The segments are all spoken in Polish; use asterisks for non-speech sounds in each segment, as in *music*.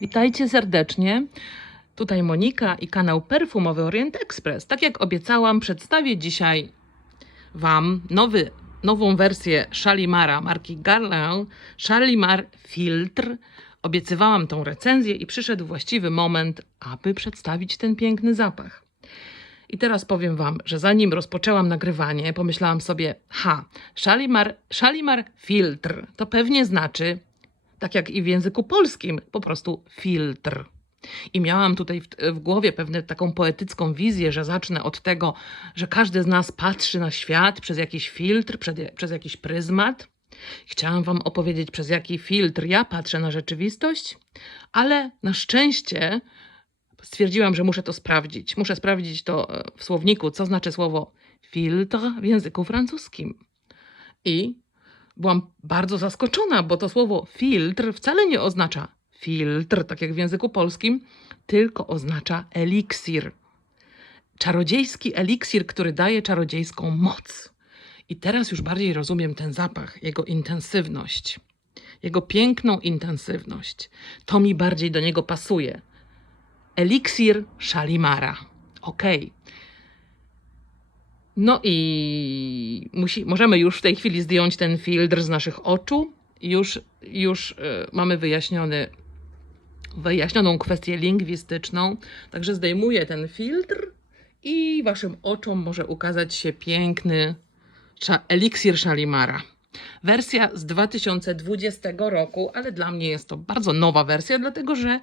Witajcie serdecznie. Tutaj Monika i kanał Perfumowy Orient Express. Tak jak obiecałam, przedstawię dzisiaj Wam nowy, nową wersję Shalimara marki Guerlain, Shalimar Filtr. Obiecywałam tą recenzję i przyszedł właściwy moment, aby przedstawić ten piękny zapach. I teraz powiem Wam, że zanim rozpoczęłam nagrywanie, pomyślałam sobie, ha, Shalimar, Shalimar Filtr to pewnie znaczy, tak jak i w języku polskim, po prostu filtr. I miałam tutaj w, w głowie pewną taką poetycką wizję, że zacznę od tego, że każdy z nas patrzy na świat przez jakiś filtr, przez, przez jakiś pryzmat. Chciałam Wam opowiedzieć, przez jaki filtr ja patrzę na rzeczywistość, ale na szczęście stwierdziłam, że muszę to sprawdzić. Muszę sprawdzić to e, w słowniku, co znaczy słowo filtr w języku francuskim. I byłam bardzo zaskoczona, bo to słowo filtr wcale nie oznacza filtr, tak jak w języku polskim, tylko oznacza eliksir. Czarodziejski eliksir, który daje czarodziejską moc. I teraz już bardziej rozumiem ten zapach, jego intensywność, jego piękną intensywność. To mi bardziej do niego pasuje. Eliksir Shalimara. Okej. No i musi, możemy już w tej chwili zdjąć ten filtr z naszych oczu. Już, już e, mamy wyjaśniony, wyjaśnioną kwestię lingwistyczną. Także zdejmuję ten filtr i waszym oczom może ukazać się piękny eliksir Shalimara. Wersja z 2020 roku, ale dla mnie jest to bardzo nowa wersja, dlatego że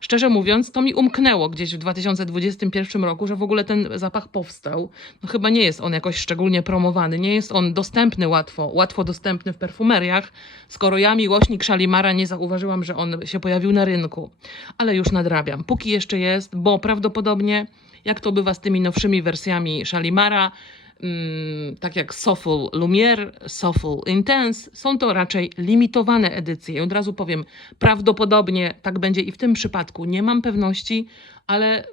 szczerze mówiąc, to mi umknęło gdzieś w 2021 roku, że w ogóle ten zapach powstał. No chyba nie jest on jakoś szczególnie promowany, nie jest on dostępny łatwo, łatwo dostępny w perfumeriach, skoro ja, miłośnik Shalimara, nie zauważyłam, że on się pojawił na rynku. Ale już nadrabiam, póki jeszcze jest, bo prawdopodobnie, jak to bywa z tymi nowszymi wersjami Shalimara, mm, tak jak Soulful Lumière, Soulful Intense, są to raczej limitowane edycje. I od razu powiem, prawdopodobnie tak będzie i w tym przypadku. Nie mam pewności, ale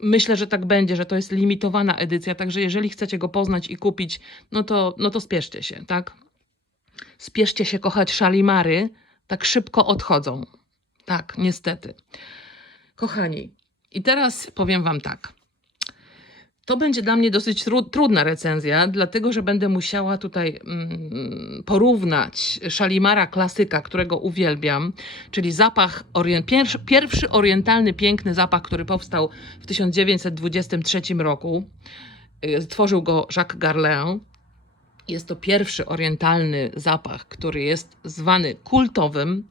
myślę, że tak będzie, że to jest limitowana edycja, także jeżeli chcecie go poznać i kupić, no to, no to spieszcie się, tak? Spieszcie się kochać szalimary, tak szybko odchodzą. Tak, niestety. Kochani, i teraz powiem Wam tak. To będzie dla mnie dosyć tru- trudna recenzja, dlatego że będę musiała tutaj mm, porównać Shalimara klasyka, którego uwielbiam, czyli zapach, orien- pierwszy, pierwszy orientalny piękny zapach, który powstał w 1923 roku. Y, Stworzył go Jacques Garlein. Jest to pierwszy orientalny zapach, który jest zwany kultowym.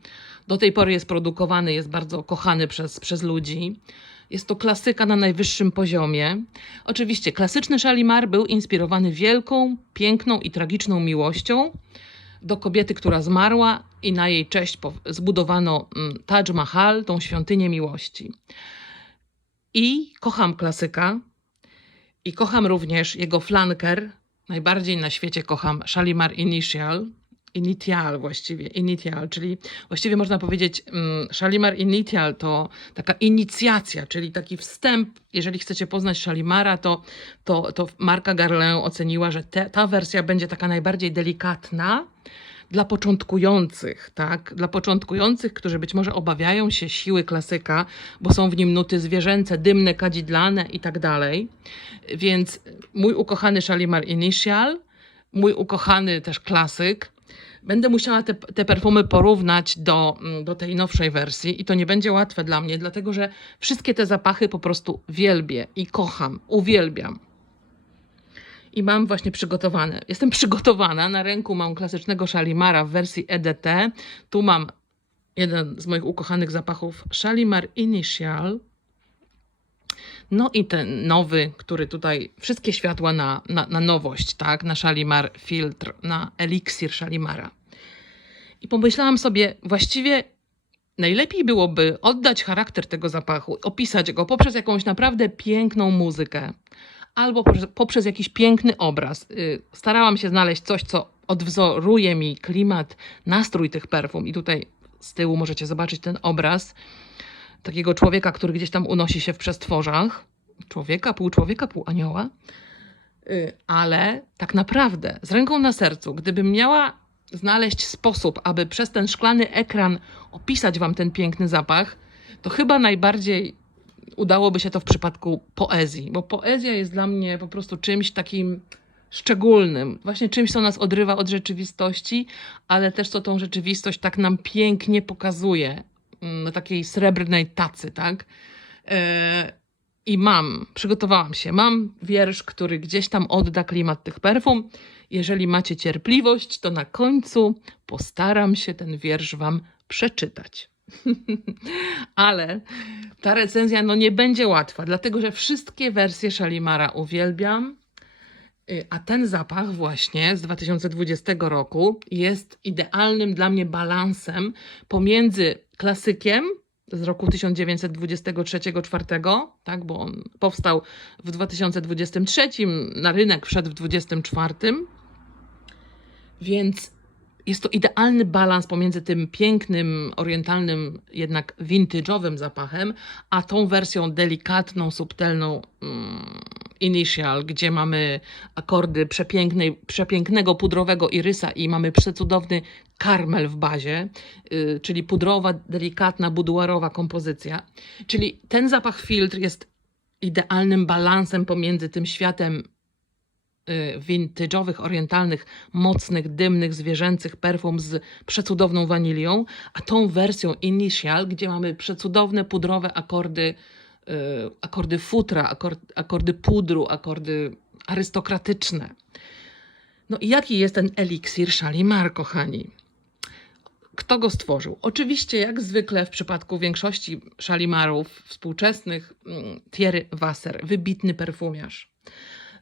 Do tej pory jest produkowany, jest bardzo kochany przez, przez ludzi. Jest to klasyka na najwyższym poziomie. Oczywiście klasyczny Shalimar był inspirowany wielką, piękną i tragiczną miłością do kobiety, która zmarła i na jej cześć zbudowano mm, Taj Mahal, tą świątynię miłości. I kocham klasyka i kocham również jego flanker. Najbardziej na świecie kocham Shalimar Initial. Initial właściwie, Initial, czyli właściwie można powiedzieć, mm, Shalimar Initial to taka inicjacja, czyli taki wstęp. Jeżeli chcecie poznać Shalimara, to, to, to marka Guerlain oceniła, że te, ta wersja będzie taka najbardziej delikatna dla początkujących, tak? Dla początkujących, którzy być może obawiają się siły klasyka, bo są w nim nuty zwierzęce, dymne, kadzidlane i tak dalej. Więc mój ukochany Shalimar Initial, mój ukochany też klasyk, Będę musiała te, te perfumy porównać do, mm, do tej nowszej wersji i to nie będzie łatwe dla mnie, dlatego że wszystkie te zapachy po prostu wielbię i kocham, uwielbiam. I mam właśnie przygotowane. Jestem przygotowana. Na ręku mam klasycznego Shalimara w wersji EDT. Tu mam jeden z moich ukochanych zapachów Shalimar Initial. No i ten nowy, który tutaj wszystkie światła na, na, na nowość, tak? Na Shalimar filtr, na eliksir Shalimara. I pomyślałam sobie, właściwie najlepiej byłoby oddać charakter tego zapachu, opisać go poprzez jakąś naprawdę piękną muzykę albo poprzez, poprzez jakiś piękny obraz. Y, Starałam się znaleźć coś, co odwzoruje mi klimat, nastrój tych perfum. I tutaj z tyłu możecie zobaczyć ten obraz takiego człowieka, który gdzieś tam unosi się w przestworzach. Człowieka, pół człowieka, pół anioła. Y, Ale tak naprawdę, z ręką na sercu, gdybym miała znaleźć sposób, aby przez ten szklany ekran opisać Wam ten piękny zapach, to chyba najbardziej udałoby się to w przypadku poezji, bo poezja jest dla mnie po prostu czymś takim szczególnym, właśnie czymś, co nas odrywa od rzeczywistości, ale też co tą rzeczywistość tak nam pięknie pokazuje na takiej srebrnej tacy, tak? E, I mam, przygotowałam się, mam wiersz, który gdzieś tam odda klimat tych perfum. Jeżeli macie cierpliwość, to na końcu postaram się ten wiersz wam przeczytać. *laughs* Ale ta recenzja no nie będzie łatwa, dlatego że wszystkie wersje Shalimara uwielbiam. Y, A ten zapach właśnie z 2020 roku jest idealnym dla mnie balansem pomiędzy klasykiem z roku 1923-4, tak, bo on powstał w 2023, na rynek wszedł w 2024. Więc jest to idealny balans pomiędzy tym pięknym, orientalnym, jednak vintage'owym zapachem, a tą wersją delikatną, subtelną mm, Initial, gdzie mamy akordy przepięknej, przepięknego pudrowego irysa i mamy przecudowny karmel w bazie, yy, czyli pudrowa, delikatna, buduarowa kompozycja. Czyli ten zapach filtr jest idealnym balansem pomiędzy tym światem y, vintage'owych, orientalnych, mocnych, dymnych, zwierzęcych perfum z przecudowną wanilią, a tą wersją Initial, gdzie mamy przecudowne pudrowe akordy, akordy futra, akord, akordy pudru, akordy arystokratyczne. No i jaki jest ten eliksir Shalimar, kochani? Kto go stworzył? Oczywiście, jak zwykle w przypadku większości szalimarów współczesnych, mm, Thierry Wasser, wybitny perfumiarz.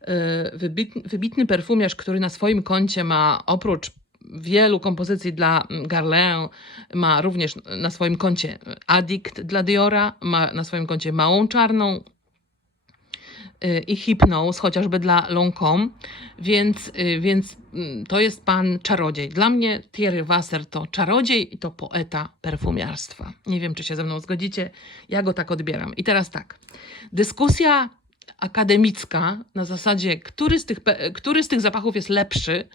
Yy, Wybitny, wybitny perfumiarz, który na swoim koncie ma oprócz wielu kompozycji dla mm, Guerlain, ma również na swoim koncie Addict dla Diora, ma na swoim koncie Małą Czarną, y, i Hypnose, chociażby dla Lancôme, więc, y, więc mm, to jest pan czarodziej. Dla mnie Thierry Wasser to czarodziej i to poeta perfumiarstwa. Nie wiem, czy się ze mną zgodzicie, ja go tak odbieram. I teraz tak, dyskusja akademicka na zasadzie, który z tych, który z tych zapachów jest lepszy,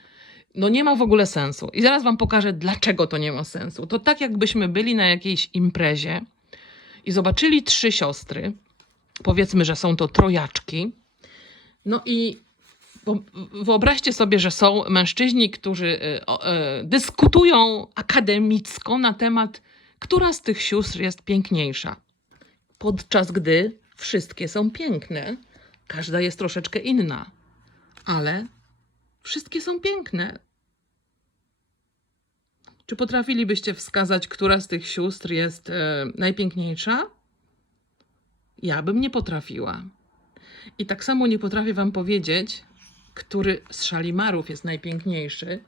no nie ma w ogóle sensu. I zaraz wam pokażę, dlaczego to nie ma sensu. To tak, jakbyśmy byli na jakiejś imprezie i zobaczyli trzy siostry, powiedzmy, że są to trojaczki. No i wyobraźcie sobie, że są mężczyźni, którzy y, y, dyskutują akademicko na temat, która z tych sióstr jest piękniejsza. Podczas gdy wszystkie są piękne, każda jest troszeczkę inna, ale wszystkie są piękne. Czy potrafilibyście wskazać, która z tych sióstr jest e, najpiękniejsza? Ja bym nie potrafiła. I tak samo nie potrafię wam powiedzieć, który z szalimarów jest najpiękniejszy.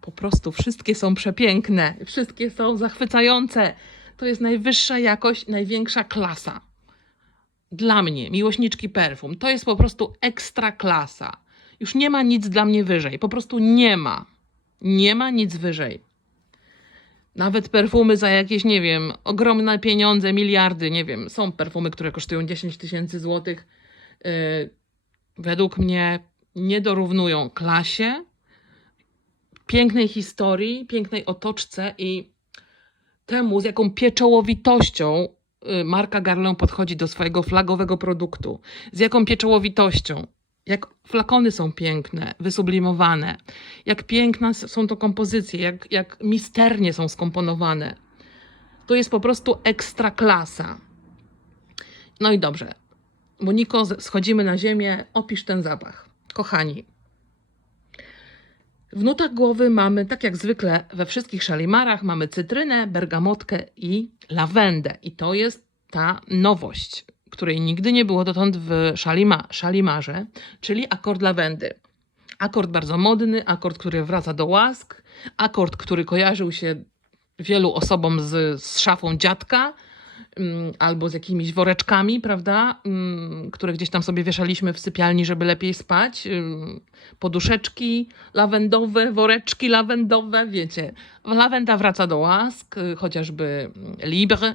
Po prostu wszystkie są przepiękne, wszystkie są zachwycające. To jest najwyższa jakość, największa klasa. Dla mnie, miłośniczki perfum, to jest po prostu ekstra klasa. Już nie ma nic dla mnie wyżej. Po prostu nie ma. Nie ma nic wyżej. Nawet perfumy za jakieś, nie wiem, ogromne pieniądze, miliardy, nie wiem. Są perfumy, które kosztują 10 tysięcy złotych. Yy, według mnie nie dorównują klasie, pięknej historii, pięknej otoczce i temu, z jaką pieczołowitością y, marka Garlon podchodzi do swojego flagowego produktu. Z jaką pieczołowitością. Jak flakony są piękne, wysublimowane, jak piękne są to kompozycje, jak, jak misternie są skomponowane. To jest po prostu ekstra klasa. No i dobrze. Moniko, schodzimy na ziemię, opisz ten zapach. Kochani, w nutach głowy mamy, tak jak zwykle we wszystkich szalimarach, mamy cytrynę, bergamotkę i lawendę. I to jest ta nowość, której nigdy nie było dotąd w szalima, szalimarze, czyli akord lawendy. Akord bardzo modny, akord, który wraca do łask, akord, który kojarzył się wielu osobom z, z szafą dziadka, mm, albo z jakimiś woreczkami, prawda, mm, które gdzieś tam sobie wieszaliśmy w sypialni, żeby lepiej spać. ym, Poduszeczki lawendowe, woreczki lawendowe, wiecie. Lawenda wraca do łask, y, chociażby mm, Libre,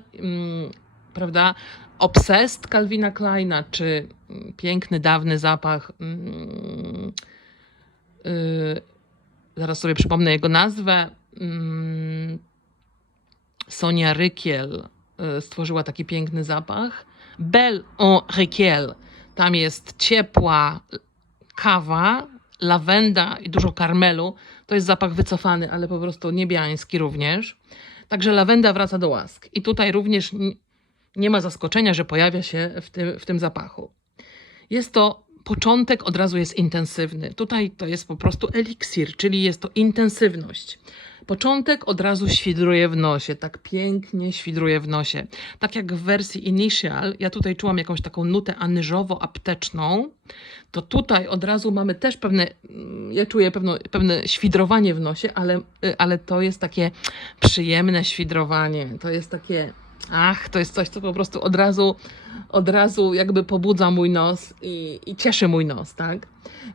prawda, Obsessed Calvina Kleina, czy mm, piękny, dawny zapach. mm, y, zaraz sobie przypomnę jego nazwę. mm, Sonia Rykiel, e, stworzyła taki piękny zapach. Belle en Riquiel. Tam jest ciepła kawa, lawenda i dużo karmelu. To jest zapach wycofany, ale po prostu niebiański również. Także lawenda wraca do łask. I tutaj również nie ma zaskoczenia, że pojawia się w tym, w tym zapachu. Jest to początek, od razu jest intensywny. Tutaj to jest po prostu eliksir, czyli jest to intensywność. Początek od razu świdruje w nosie, tak pięknie świdruje w nosie. Tak jak w wersji Initial, ja tutaj czułam jakąś taką nutę anyżowo-apteczną, to tutaj od razu mamy też pewne, mm, ja czuję pewno, pewne świdrowanie w nosie, ale, y, ale to jest takie przyjemne świdrowanie. To jest takie, ach, to jest coś, co po prostu od razu, od razu jakby pobudza mój nos i, i cieszy mój nos, tak?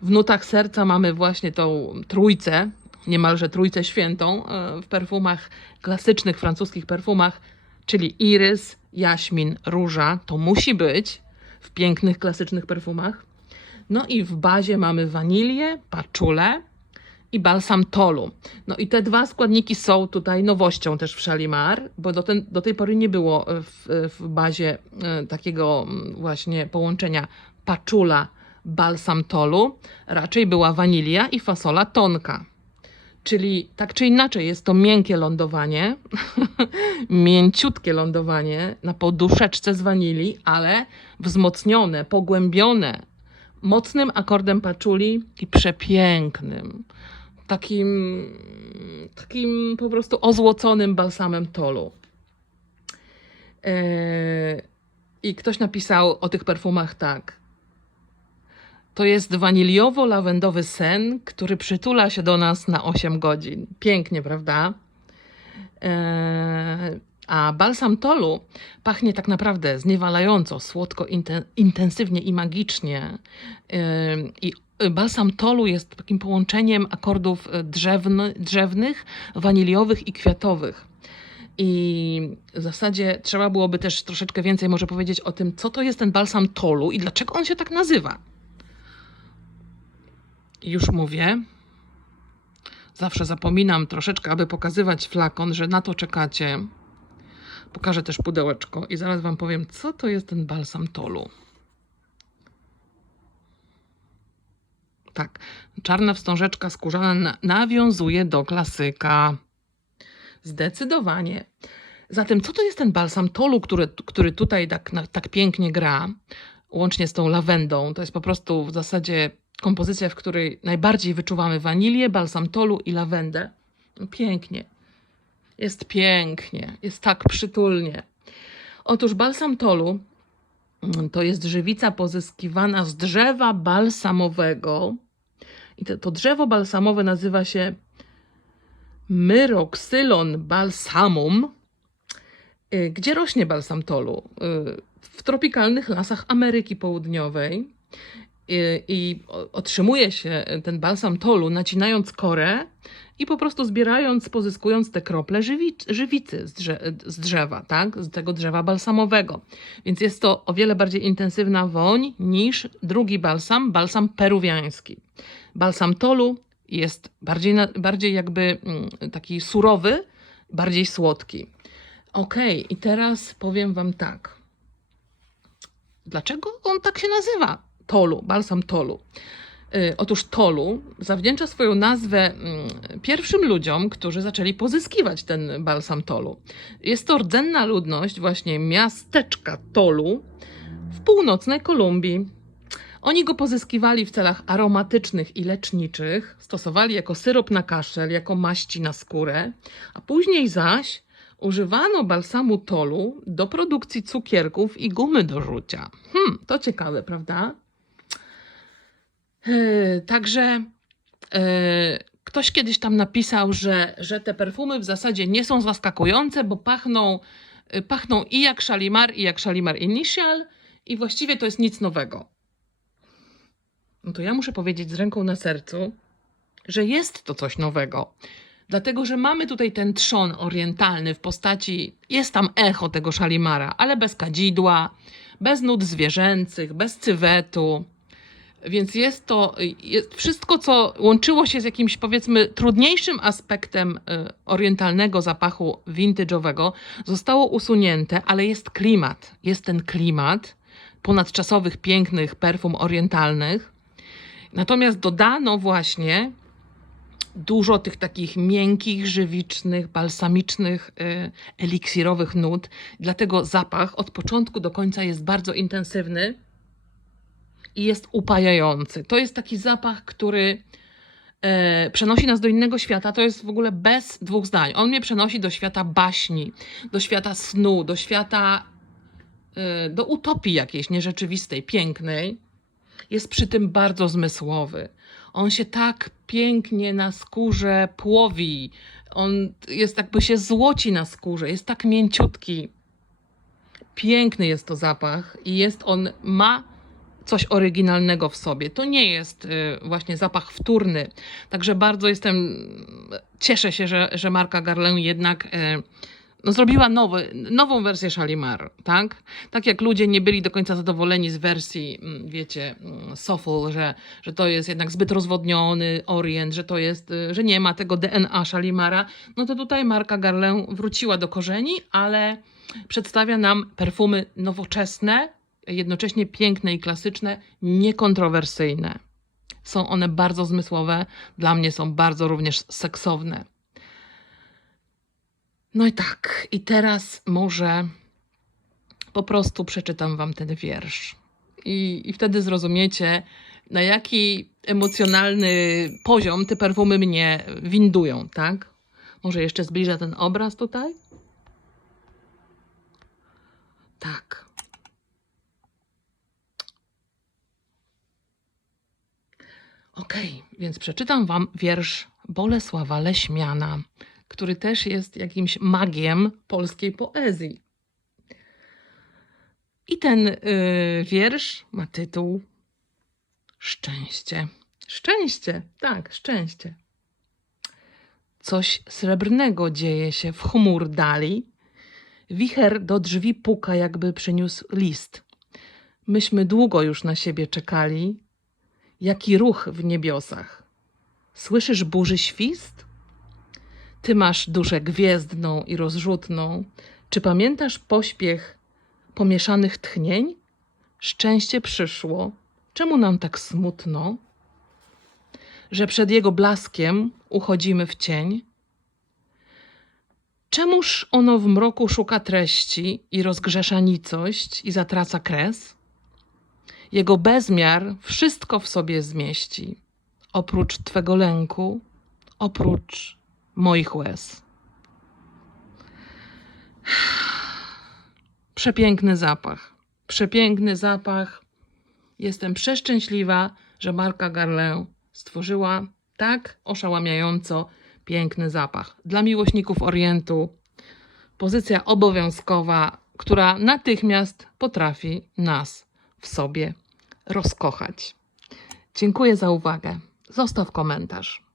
W nutach serca mamy właśnie tą trójcę, niemalże trójcę świętą e, w perfumach, klasycznych francuskich perfumach, czyli irys, jaśmin, róża. To musi być w pięknych, klasycznych perfumach. No i w bazie mamy wanilię, paczulę i balsam tolu. No i te dwa składniki są tutaj nowością też w Shalimar, bo do, ten, do tej pory nie było w, w bazie e, takiego mm, właśnie połączenia paczula, balsam tolu. Raczej była wanilia i fasola tonka. Czyli tak czy inaczej jest to miękkie lądowanie, *laughs* mięciutkie lądowanie na poduszeczce z wanilii, ale wzmocnione, pogłębione mocnym akordem paczuli i przepięknym, takim, takim po prostu ozłoconym balsamem tolu. Eee, I ktoś napisał o tych perfumach tak. To jest waniliowo-lawendowy sen, który przytula się do nas na 8 godzin. Pięknie, prawda? Eee, a balsam tolu pachnie tak naprawdę zniewalająco, słodko, inten- intensywnie i magicznie. I balsam tolu jest takim połączeniem akordów y, drzewny, drzewnych, waniliowych i kwiatowych. I w zasadzie trzeba byłoby też troszeczkę więcej może powiedzieć o tym, co to jest ten balsam tolu i dlaczego on się tak nazywa. Już mówię. Zawsze zapominam troszeczkę, aby pokazywać flakon, że na to czekacie. Pokażę też pudełeczko i zaraz Wam powiem, co to jest ten balsam tolu. Tak, czarna wstążeczka skórzana na- nawiązuje do klasyka. Zdecydowanie. Zatem, co to jest ten balsam tolu, który, który tutaj tak, na- tak pięknie gra, łącznie z tą lawendą? To jest po prostu w zasadzie kompozycja, w której najbardziej wyczuwamy wanilię, balsam tolu i lawendę. Pięknie. Jest pięknie, jest tak przytulnie. Otóż balsam tolu mm, to jest żywica pozyskiwana z drzewa balsamowego. I to, to drzewo balsamowe nazywa się Myroxylon balsamum. Y, Gdzie rośnie balsam tolu? Y, W tropikalnych lasach Ameryki Południowej. I o- otrzymuje się ten balsam tolu nacinając korę i po prostu zbierając, pozyskując te krople żywi, żywicy z, drze, z drzewa, tak? Z tego drzewa balsamowego. Więc jest to o wiele bardziej intensywna woń niż drugi balsam, balsam peruwiański. Balsam tolu jest bardziej, bardziej jakby mm, taki surowy, bardziej słodki. Okej, i teraz powiem Wam tak. Dlaczego on tak się nazywa? Tolu, balsam tolu. Y, Otóż Tolu zawdzięcza swoją nazwę mm, pierwszym ludziom, którzy zaczęli pozyskiwać ten balsam Tolu. Jest to rdzenna ludność właśnie miasteczka Tolu w północnej Kolumbii. Oni go pozyskiwali w celach aromatycznych i leczniczych, stosowali jako syrop na kaszel, jako maści na skórę, a później zaś używano balsamu Tolu do produkcji cukierków i gumy do rzucia. Hmm, to ciekawe, prawda? Yy, Także yy, ktoś kiedyś tam napisał, że, że te perfumy w zasadzie nie są zaskakujące, bo pachną, yy, pachną i jak Shalimar, i jak Shalimar Initial, i właściwie to jest nic nowego. No to ja muszę powiedzieć z ręką na sercu, że jest to coś nowego. Dlatego, że mamy tutaj ten trzon orientalny w postaci, jest tam echo tego szalimara, ale bez kadzidła, bez nut zwierzęcych, bez cywetu. Więc jest to jest wszystko, co łączyło się z jakimś powiedzmy trudniejszym aspektem y, orientalnego zapachu vintage'owego, zostało usunięte, ale jest klimat. Jest ten klimat ponadczasowych, pięknych perfum orientalnych. Natomiast dodano właśnie dużo tych takich miękkich, żywicznych, balsamicznych, y, eliksirowych nut. Dlatego zapach od początku do końca jest bardzo intensywny i jest upajający. To jest taki zapach, który e, przenosi nas do innego świata. To jest w ogóle bez dwóch zdań. On mnie przenosi do świata baśni, do świata snu, do świata, e, do utopii jakiejś nierzeczywistej, pięknej. Jest przy tym bardzo zmysłowy. On się tak pięknie na skórze płowi. On jest jakby się złoci na skórze. Jest tak mięciutki. Piękny jest to zapach i jest on, ma coś oryginalnego w sobie. To nie jest y, właśnie zapach wtórny. Także bardzo jestem, cieszę się, że, że marka Garlin jednak y, no, zrobiła nowy, nową wersję Shalimar, tak? Tak jak ludzie nie byli do końca zadowoleni z wersji, mm, wiecie, mm, Sofol, że, że to jest jednak zbyt rozwodniony Orient, że to jest, y, że nie ma tego DNA Shalimara, no to tutaj marka Garlin wróciła do korzeni, ale przedstawia nam perfumy nowoczesne, jednocześnie piękne i klasyczne, niekontrowersyjne. Są one bardzo zmysłowe, dla mnie są bardzo również seksowne. No i tak, i teraz może po prostu przeczytam wam ten wiersz. I, i wtedy zrozumiecie, na jaki emocjonalny poziom te perfumy mnie windują, tak? Może jeszcze zbliżę ten obraz tutaj? Tak. Okej, więc przeczytam wam wiersz Bolesława Leśmiana, który też jest jakimś magiem polskiej poezji. I ten y, wiersz ma tytuł Szczęście. Szczęście, tak, szczęście. Coś srebrnego dzieje się w chmur dali. Wicher do drzwi puka, jakby przyniósł list. Myśmy długo już na siebie czekali. Jaki ruch w niebiosach. Słyszysz burzy świst? Ty masz duszę gwiezdną i rozrzutną. Czy pamiętasz pośpiech pomieszanych tchnień? Szczęście przyszło. Czemu nam tak smutno? Że przed jego blaskiem uchodzimy w cień? Czemuż ono w mroku szuka treści i rozgrzesza nicość i zatraca kres? Jego bezmiar wszystko w sobie zmieści, oprócz Twego lęku, oprócz moich łez. Przepiękny zapach. Przepiękny zapach. Jestem przeszczęśliwa, że marka Garlin stworzyła tak oszałamiająco piękny zapach. Dla miłośników Orientu pozycja obowiązkowa, która natychmiast potrafi nas w sobie rozkochać. Dziękuję za uwagę. Zostaw komentarz.